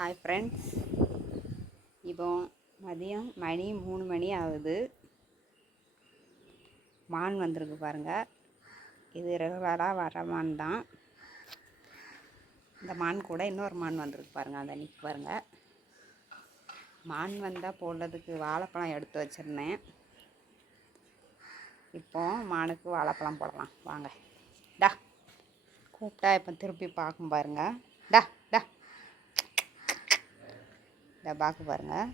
Hi friends, இப்போ மதியம் மணி 3 மணி ஆகுது. மான் வந்திருக்கு பாருங்கள். இது ரெகுலராக வர மான் தான். இந்த மான் கூட இன்னொரு மான் வந்திருக்கு பாருங்கள். அதை நிற்க பாருங்கள். மான் வந்தால் போடுறதுக்கு வாழைப்பழம் எடுத்து வச்சுருந்தேன். இப்போ மானுக்கு வாழைப்பழம் போடலாம் வாங்க. டா கூப்பிட்டா இப்போ திருப்பி பார்க்கும் பாருங்கள். டா டா டா பார்க்க பாருங்கள்.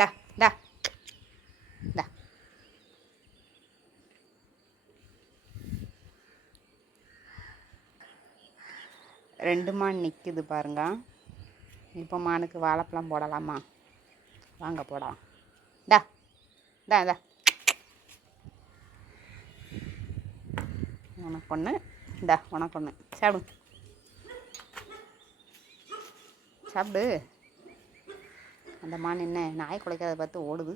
டா டா டா ரெண்டு மான் நிற்குது பாருங்க. இப்போ மானுக்கு வாழைப்பழம் போடலாமா? வாங்க போடலாம். டா டா டா உனக்கு ஒன்று, டா உனக்கு ஒன்று. சாப்பிடு சாப்பிடு. அந்த மான் என்ன நாய் குலைக்காத பார்த்து ஓடுது.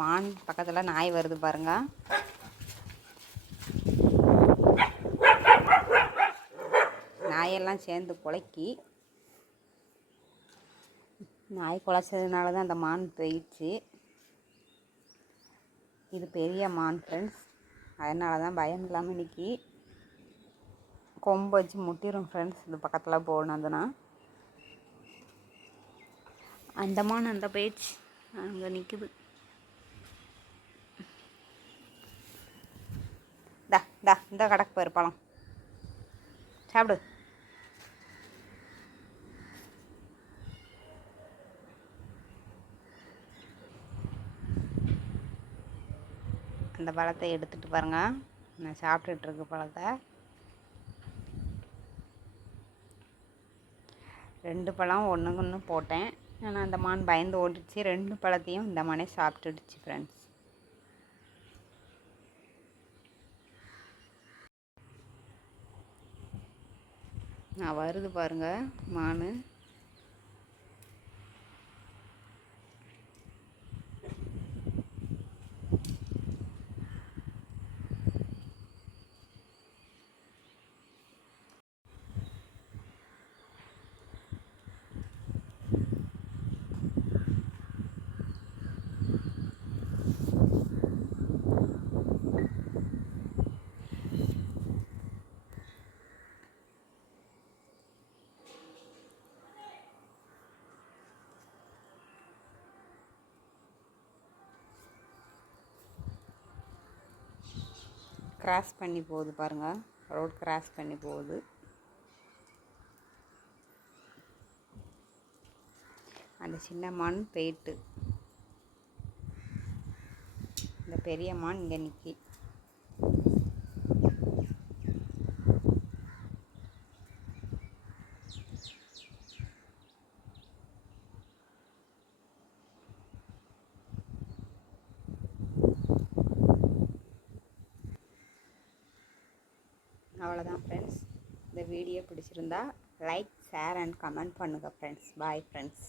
மான் பக்கத்தில் நாய் வருது பாருங்க. நாயெல்லாம் சேர்ந்து குலைக்கி, நாய் குலைச்சதுனால தான் அந்த மான் போயிடுச்சு. இது பெரிய மான் ஃப்ரெண்ட்ஸ், அதனால தான் பயம் இல்லாமல் இன்னைக்கு கொம்பு வச்சு முட்டிடும் ஃப்ரெண்ட்ஸ். இது பக்கத்தில் போனதுன்னா அந்த மான் அந்த போயிடுச்சு, அங்கே நிற்குது. டா டா இந்த கடக்கு போயிரு பழம் சாப்பிடு. அந்த பழத்தை எடுத்துகிட்டு பாருங்க. நான் சாப்பிட்டுட்ருக்கு பழத்தை. 2 பழம் ஒன்றுக்கு ஒன்று போட்டேன். ஆனால் அந்த மான் பயந்து ஓடிடுச்சு. 2 பழத்தையும் இந்த மானே சாப்பிட்டுடுச்சு ஃப்ரெண்ட்ஸ். நான் வருது பாருங்க மான். கிராஸ் பண்ணி போகுது பாருங்கள். ரோட் கிராஸ் பண்ணி போகுது. அந்த சின்ன மான் போயிட்டு, இந்த பெரிய மான் இங்கே நிற்கி. அவ்வளோதான் ஃப்ரெண்ட்ஸ். இந்த வீடியோ பிடிச்சிருந்தா லைக், ஷேர் அண்ட் கமெண்ட் பண்ணுங்கள் ஃப்ரெண்ட்ஸ். Bye friends.